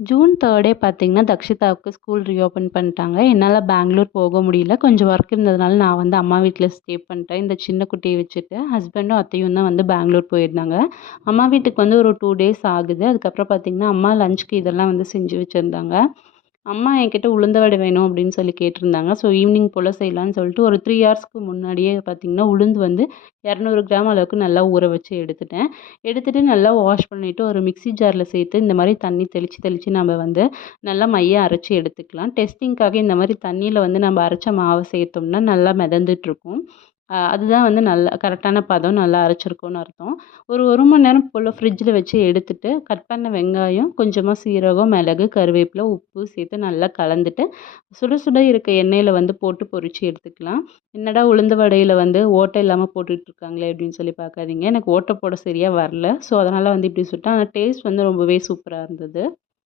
June 3 பார்த்தீங்கன்னா, தக்ஷிதாவுக்கு school reopen பண்ணிட்டாங்க. என்னால பெங்களூர் போக முடியல. கொஞ்சம் ஒர்க் இருந்ததுனால நான் வந்து அம்மா வீட்ல ஸ்டே பண்ணிட்டேன். இந்த சின்ன குட்டிய வச்சுட்டு. ஹஸ்பண்டும், அத்தையும் தான் வந்து பெங்களூர் போயிருந்தாங்க. அம்மா வீட்டுக்கு வந்து ஒரு 2 டேஸ் ஆகுது. அதுக்கப்புறம் பார்த்தீங்கன்னா, அம்மா லஞ்சுக்கு இதெல்லாம் வந்து செஞ்சு வச்சிருந்தாங்க. அம்மா என்கிட்ட உளுந்த வடை வேணும் அப்படின்னு சொல்லி கேட்டிருந்தாங்க. ஸோ ஈவினிங் போல செய்யலான்னு சொல்லிட்டு ஒரு 3 ஹார்ஸ்க்கு முன்னாடியே பார்த்தீங்கன்னா, உளுந்து வந்து 200 கிராம் அளவுக்கு நல்லா ஊற வச்சு எடுத்துட்டேன். எடுத்துட்டு நல்லா வாஷ் பண்ணிட்டு ஒரு மிக்ஸி ஜார்ல சேர்த்து இந்த மாரி தண்ணி தெளிச்சு தெளிச்சு நம்ம வந்து நல்லா மையா அரைச்சு எடுத்துக்கலாம். டெஸ்டிங்க்காக இந்த மாரி தண்ணீல வந்து நம்ம அரைச்ச மாவ சேர்த்தோம்னா நல்லா மிதந்துட்டுருக்கும். அதுதான் வந்து நல்ல கரெக்டான பதம். நல்லா அரைச்சிருக்கோன்னு அர்த்தம். ஒரு 1 மணி நேரம் போல ஃப்ரிட்ஜில வச்சு எடுத்துட்டு, கட் பண்ண வெங்காயம், கொஞ்சமா சீரகம், மிளகு, கருவேப்பிலை, உப்பு சேர்த்து நல்லா கலந்துட்டு, சுட சுட இருக்க எண்ணெயில வந்து போட்டு பொரிச்சு எடுத்துக்கலாம். என்னடா உளுந்த வடையில வந்து ஓட்டை இல்லாம போட்டுட்ருக்காங்களே அப்படின்னு சொல்லி பார்க்காதீங்க. எனக்கு ஓட்டை போட சரியா வரல. ஸோ, அதனால வந்து இப்படி சுட்டேன். ஆனா டேஸ்ட் வந்து ரொம்பவே சூப்பரா இருந்தது.